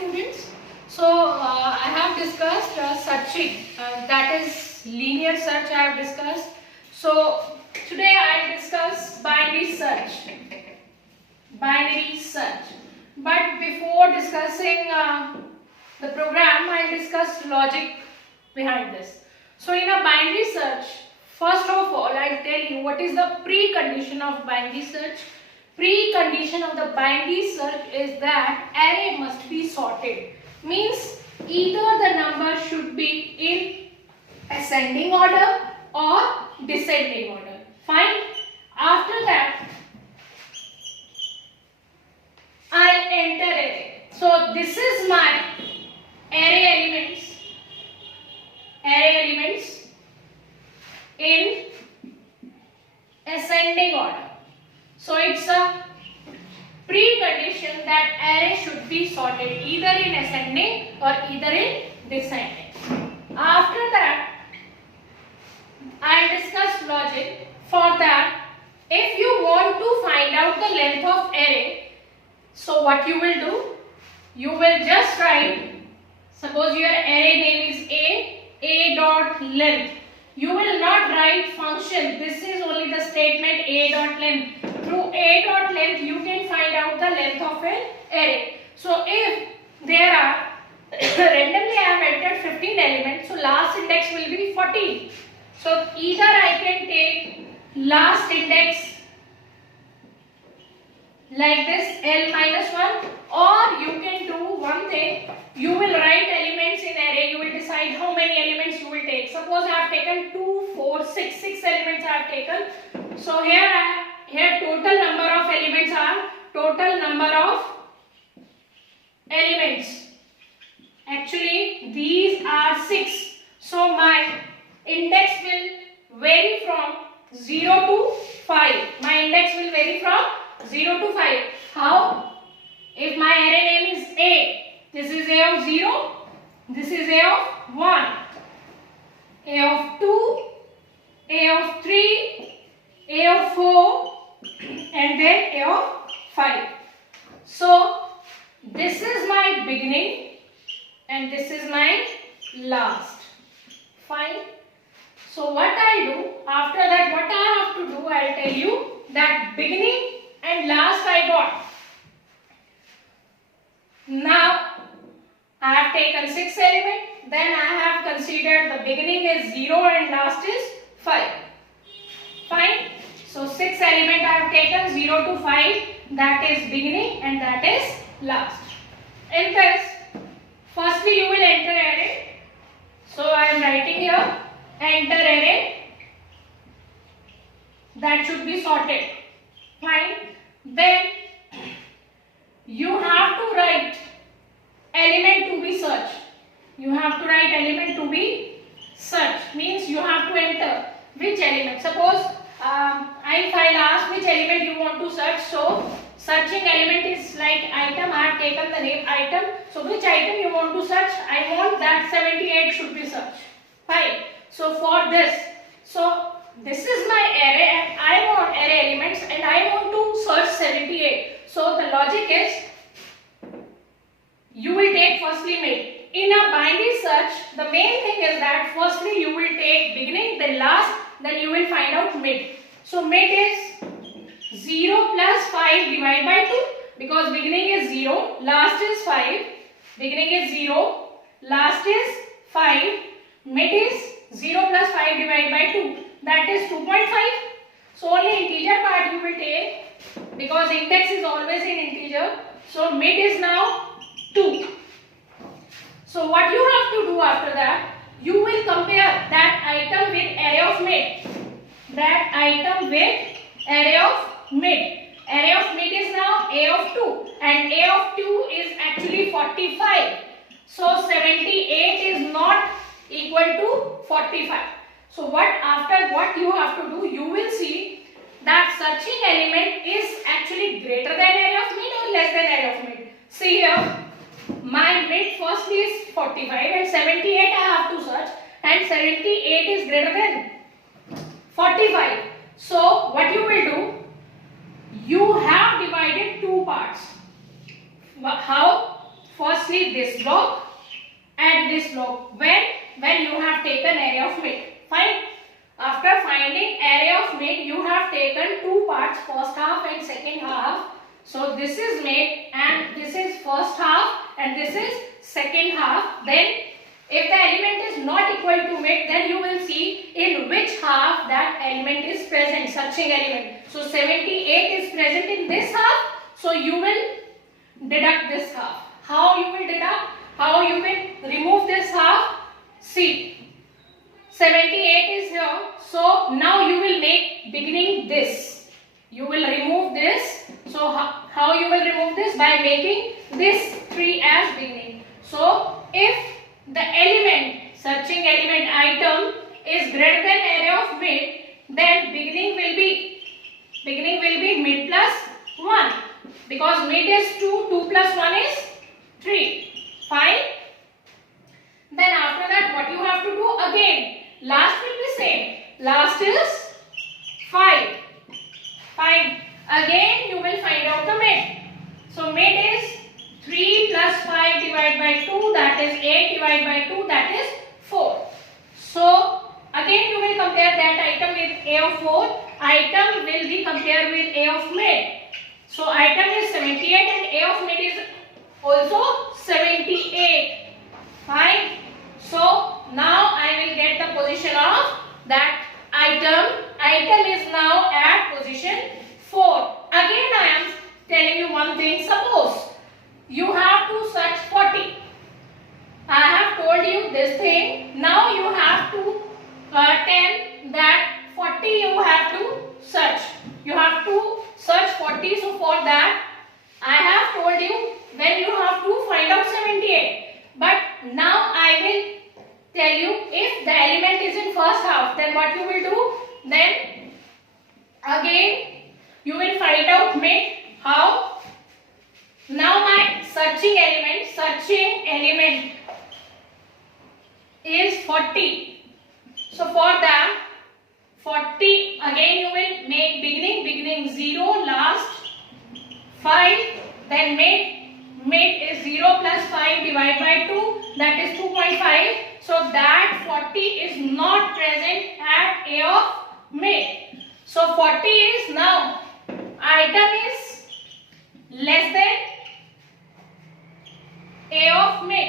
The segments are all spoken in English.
students. So I have discussed searching, that is linear search I have discussed. So today I discuss binary search. Binary search. But before discussing the program, I will discuss logic behind this. So in a binary search, first of all I will tell you what is the precondition of binary search. Precondition of the binary search is that array must be sorted. Means either the number should be in ascending order or descending order. Fine. After that, I'll enter array. So this is my array elements. Array elements in ascending order. So it's a precondition that array should be sorted either in ascending or either in descending. After that, I'll discuss logic. For that, if you want to find out the length of array, so what you will do? You will just write, suppose your array name is A dot length. You will not write function. This is only the statement A dot length. Through A dot length, you can find out the length of an array. So if there are randomly I have entered 15 elements, so last index will be 14. So either I can take last index like this L minus 1, or you can do one thing. You will write elements in array. You will decide how many elements you will take. Suppose I have taken 2, 4, 6 elements I have taken. So here total number of elements are total number of elements. Actually these are 6. So my index will vary from 0 to 5. My index will vary from 0 to 5. How? If my array name is A, this is A of 0, this is A of 1, A of 2, A of 3, A of 4, and then A of 5. So this is my beginning and this is my last. Fine. So what I do after that, what I have to do, I will tell you that beginning and last I got. Now I have taken 6 elements, then I have considered the beginning is 0 and last is 5. Fine. So 6 elements I have taken 0 to 5, that is beginning and that is last. In this, firstly you will enter array. So I am writing here enter array, that should be sorted. Fine. Then you have to write element to be searched. You have to write element to be searched. Means you have to enter which element. Suppose if I'll ask which element you want to search. So searching element is like item. I have taken the name item. So which item you want to search? I want that 78 should be searched. Fine. So for this, so this is my array and I want array elements and I want to search 78. So the logic is you will take firstly mid. In a binary search, the main thing is that firstly you will take beginning, then last, then you will find out mid. So mid is 0 plus 5 divided by 2 because beginning is 0, last is 5. Beginning is 0, last is 5. Mid is 0 plus 5 divided by 2, that is 2.5. So only integer part you will take because index is always in integer. So mid is now 2. So what you have to do after that, you will compare that item with array of mid. That item with array of mid. Array of mid is now A of 2 and A of 2 is actually 45. So 78 is not equal to 45. So what you have to do, you will see that searching element is actually greater than array of mid or less than array of mid. See here, my mid firstly is 45 and 78 I have to search and 78 is greater than 45. So what you will do, you have divided two parts. How? First firstly this block and this block when you have taken area of mid. Fine. After finding area of mid, you have taken two parts, first half and second half. So this is mid and this is first half and this is second half. Then if the element is not equal to mid, then you will see in which half that element is present, searching element. So 78 is present in this half, so you will deduct this half. How you will deduct? How you will remove this half? See, 78 is here, so now you will make beginning this. You will remove this. So how you will remove this? By making this 3 as beginning. So if the element, searching element item is greater than area of mid, then beginning will be mid plus 1, because mid is 2, 2 plus 1 is 3. Fine. Then after that, what you have to do again? Last will be same. Last is 5. Fine. Again you will find out the mid. So mid is 3 plus 5 divided by 2, that is 8 divided by 2, that is 4. So again you will compare that item with A of 4. Item will be compared with A of mid. So item is 78 and A of mid is also 78. Fine. So now I will get the position of that item. Item is now at position 4. Again I am telling you one thing. Suppose you have to search 40. I have told you this thing. Now you have to tell that 40 you have to search. You have to search 40. So for that I have told you when you have to find out 78. But now I will tell you, if the element is in first half, then what you will do? Then again you will find out mid. How? Now my searching element is 40. So for that 40, again you will make beginning 0, last 5, then mid is 0 plus 5 divided by 2, that is 2.5. So that 40 is not present at A of mid. So 40 is now item is less than A of mid.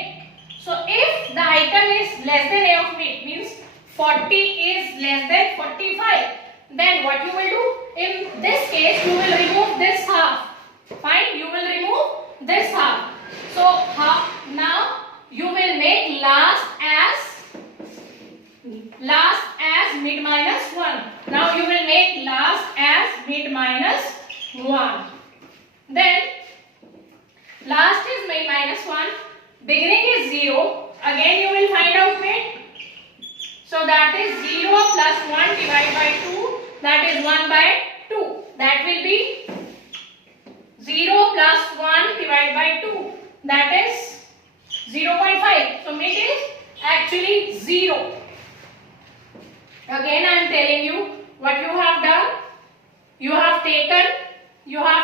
So if the item is less than A of mid, means 40 is less than 45, then what you will do? In this case you will remove this half. Fine, you will remove this half. So now you will make last as mid minus 1. Now you will make last as mid minus 1. Then last is mid minus 1. Beginning is 0. Again you will find out mid. So that is 0 plus 1 divided by 2. That is 1 by 2. That will be 0 plus 1 divided by 2. That is 0.5. So mid is actually 0. Again I am telling you what you have done. You have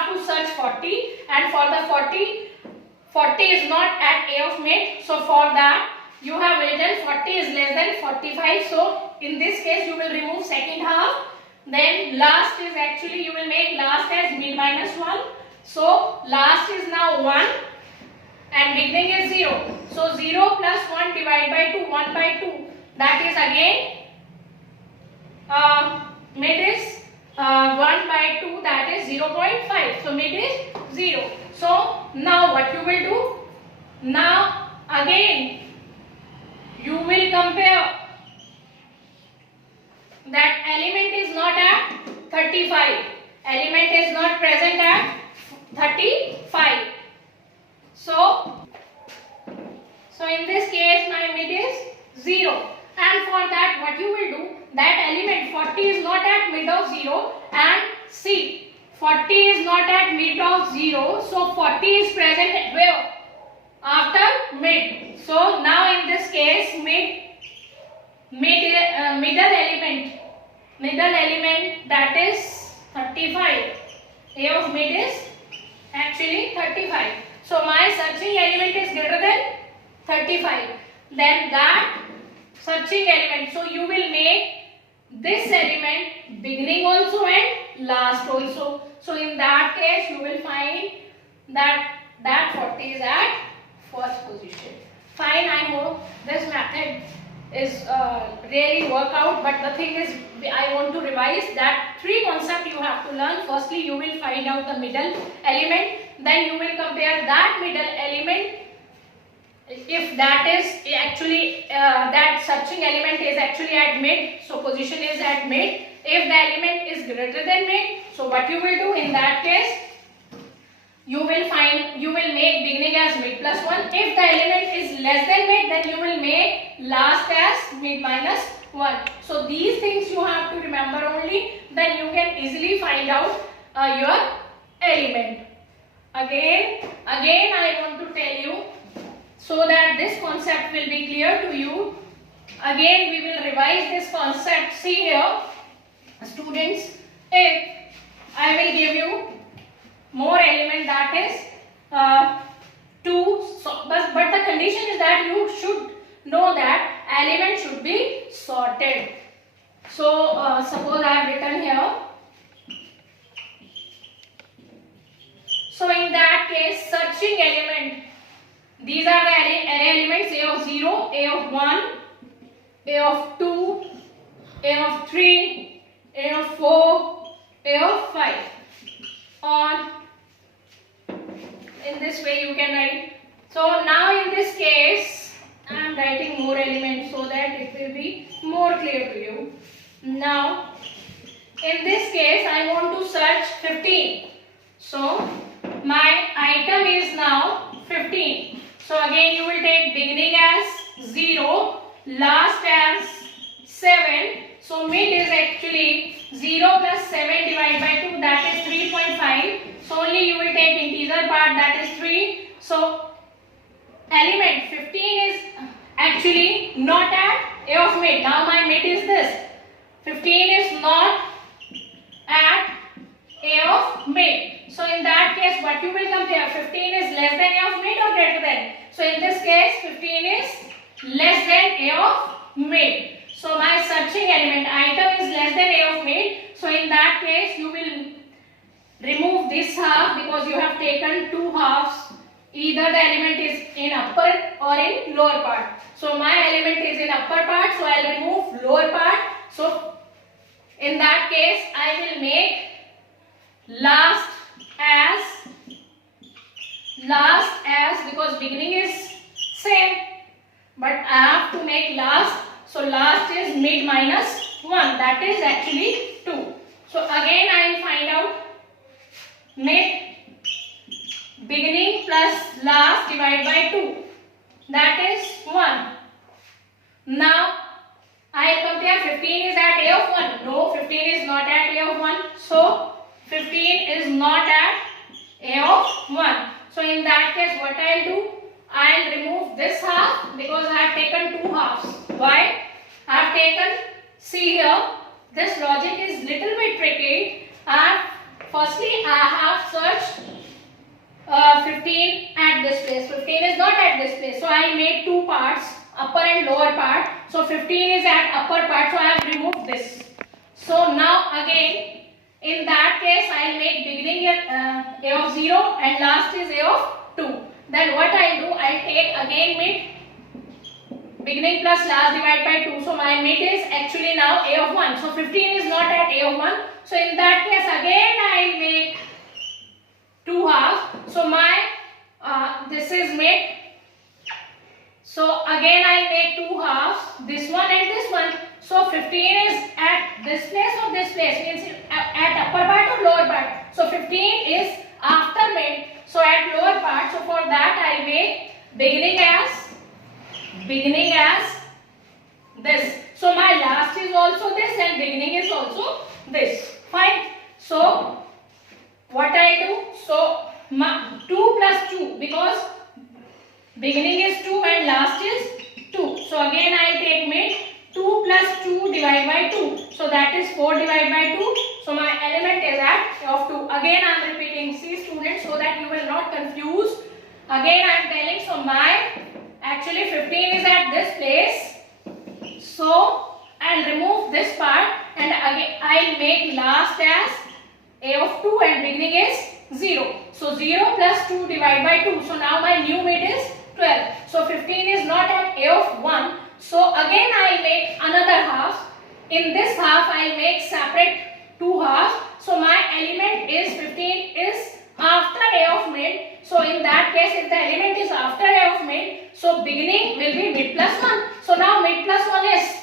to search 40, and for the 40 is not at A of mid. So for that you have written 40 is less than 45. So in this case you will remove second half. Then last is actually you will make last as mid minus 1. So last is now 1 and beginning is 0. So 0 plus 1 divided by 2, 1 by 2. That is again mid is 1 by 2, that is 0.5. So mid is 0. So now what you will do? Now again you will compare. That element is not at 35. Element is not present at 35. So in this case my mid is 0. And for that what you will do? That element 40 is not at mid of 0, and see 40 is not at mid of 0. So 40 is present at where? After mid. So now in this case middle element that is 35. A of mid is actually 35. So my searching element is greater than 35. Then that searching element, so you will make this element beginning also and last also. So in that case you will find that 40 is at first position. Fine, I hope this method is really work out, but the thing is I want to revise that 3 concepts you have to learn. Firstly, you will find out the middle element, then you will compare that middle element if that is actually that searching element is actually at mid, so position is at mid. If the element is greater than mid, so what you will do in that case, you will make beginning as mid plus 1. If the element is less than mid, then you will make last as mid minus 1. So these things you have to remember only, then you can easily find out your element. Again I want to tell you, so that this concept will be clear to you. Again we will revise this concept. See here, students, if I will give you more element, that is 2, so, but the condition is that you should know that element should be sorted. So suppose I have written here, so in that case searching element, these are the array elements: A of 0, A of 1, A of 2, A of 3, A of 4, A of 5. On in this way you can write. So now in this case I am writing more elements so that it will be more clear to you. Now in this case I want to search 15. So my item is now 15. So again you will take beginning as 0, last as 7. So mid is actually 0 plus 7 divided by 2, that is 3.5. So only you will take integer part, that is 3. So element 15 is actually not at A of mid. Now my mid is this. 15 is not at A of mid. So in that case what you will compare? 15 is less than A of mid or greater than? So in this case 15 is less than A of mid. So my searching element item is less than A of mid. So in that case you will remove this half because you have taken 2 halves. Either the element is in upper or in lower part. So my element is in upper part, so I will remove lower part. So in that case I will make last as because beginning is same, but I have to make last. So last is mid minus 1, that is actually 2. So again I will find out mid, beginning plus last divided by 2, that is 1. Now I will compare 15 is at A of 1. No, 15 is not at A of 1. So 15 is not at A of 1. So in that case what I will do? I will remove this half because I have taken 2 halves. Why? I have taken, see here, this logic is little bit tricky. Firstly I have searched 15 at this place. 15 is not at this place. So I made 2 parts, upper and lower part. So 15 is at upper part. So I have removed this. So now again in that case I will make beginning at A of 0 and last is A of 2. Then what I will do? I will take again mid, beginning plus last divided by 2. So my mid is actually now A of 1. So 15 is not at A of 1. So in that case again I will make 2 halves. So my this is mid. So again I will make 2 halves, this one and this one. So 15 is at this place or this place, means at upper part or lower part. So 15 is after mid, so at lower part. So for that I will make beginning as this. So my last is also this and beginning is also this. Fine. So what I do? So 2 plus 2, because beginning is 2 and last is 2. So again I will take mid. 2 plus 2 divided by 2. So that is 4 divided by 2. So my element is at A of 2. Again I am repeating, see students, so that you will not confuse. Again I am telling, so my actually at this place. So I'll remove this part and again I'll make last as a of 2 and beginning is 0. So 0 plus 2 divided by 2. So now my new mid is 12. So 15 is not at a of 1. So again I'll make another half. In this half I'll make separate two halves. So my element is 15 is after a of mid. So in that case, if the element is after a of mid, so beginning will be mid plus 1. So now mid plus 1 is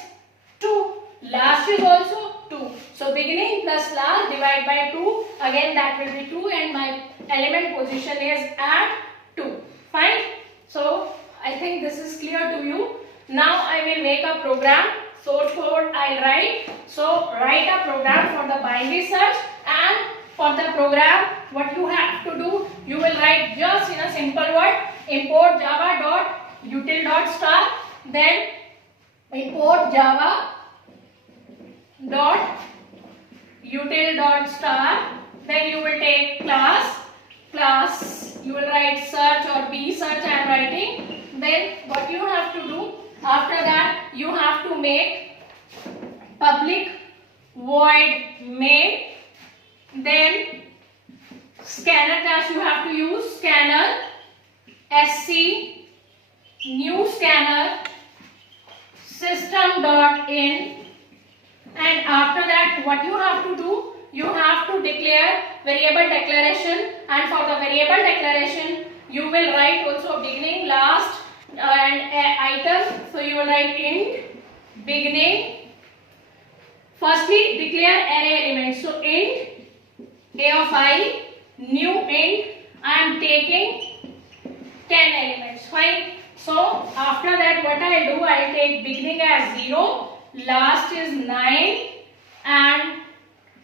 2. Last is also 2. So beginning plus last divided by 2. Again that will be 2 and my element position is at 2. Fine. So I think this is clear to you. Now I will make a program. Source code I'll write. So write a program for the binary search, and for the program what you have to do, you will write just in a simple word, import java.util.star, then import java.util.star, then you will take class, you will write search or b search I am writing. Then what you have to do, after that you have to make public void main, then scanner class you have to use, scanner sc new scanner system.in, and after that what you have to do, you have to declare variable declaration, and for the variable declaration you will write also beginning, last and item. So you will write int beginning. Firstly declare array elements. So int a of I, new int, I am taking 10 elements. Fine. So after that what I will do, I will take beginning as 0, last is 9, and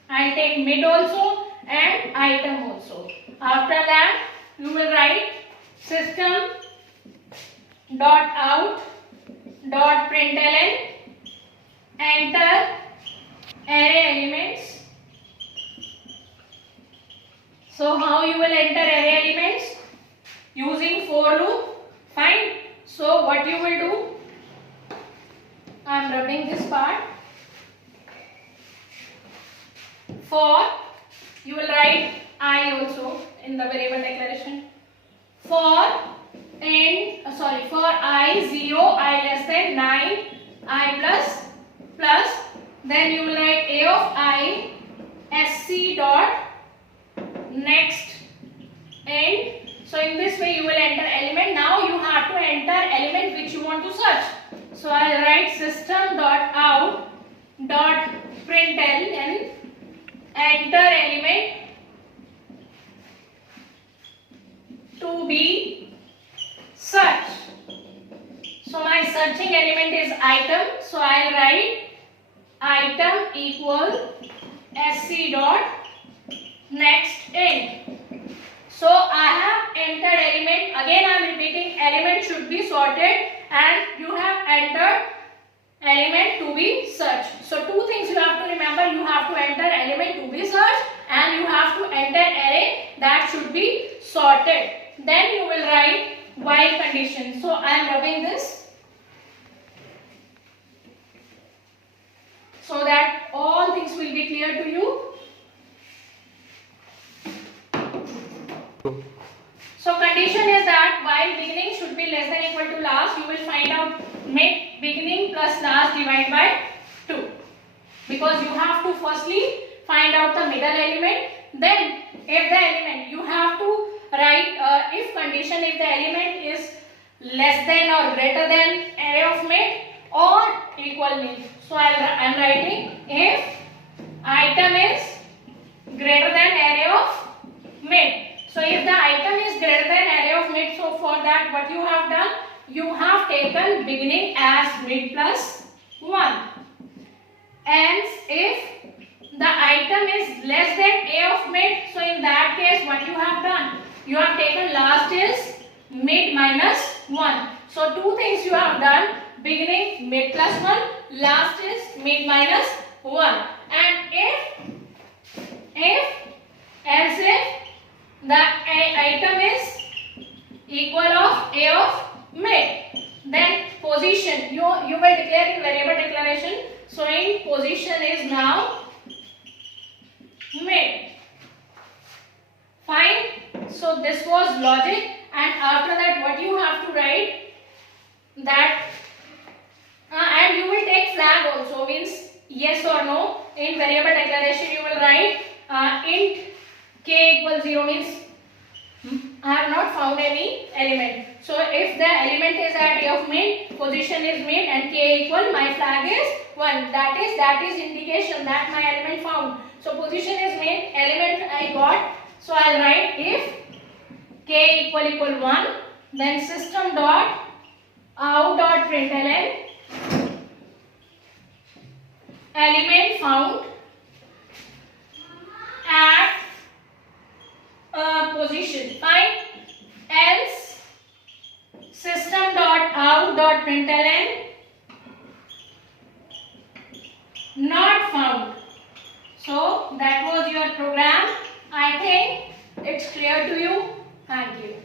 I will take mid also and item also. After that you will write system.out.println, enter array elements. So how you will enter array elements? Using for loop. Fine. So what you will do, I am rubbing this part. For, you will write I also in the variable declaration. For for I 0, I less than 9, I plus, then you will write a of I sc dot next end. So in this way you will enter element. Now you have to enter element which you want to search. So I will write system.out.println, enter element to be searched. So my searching element is item. So I will write item equal sc dot next end. So I have entered element. Again I am repeating, element should be sorted and you have entered element to be searched. So two things you have to remember, you have to enter element to be searched and you have to enter array that should be sorted. Then you will write while condition. So I am rubbing this so that all things will be clear to you. So condition is that while beginning should be less than equal to last, you will find out mid beginning plus last divided by 2. Because you have to firstly find out the middle element. Then if the element, you have to write if condition, if the element is less than or greater than array of mid or equal mid. So I am writing if item is greater than array of mid. So if the item is greater than array of mid, so for that what you have done, you have taken beginning as mid plus 1. And if the item is less than a of mid, so in that case what you have done, you have taken last is mid minus 1. So two things you have done, beginning mid plus 1, last is mid minus 1. And else if the item is equal of a of mid, then position position, you will declare in variable declaration. So in position is now mid. Fine. So this was logic, and after that what you have to write that and you will take flag also, means yes or no. In variable declaration you will write int k equals 0, means I have not found any element. So if the element is at of mid, position is mid, and k equal, my flag is 1. That is indication that my element found. So position is mid, element I got. So I'll write if k equal 1, then system dot out dot println element found at position. Fine. Else system dot out dot println not found. So that was your program. I think it's clear to you. Thank you.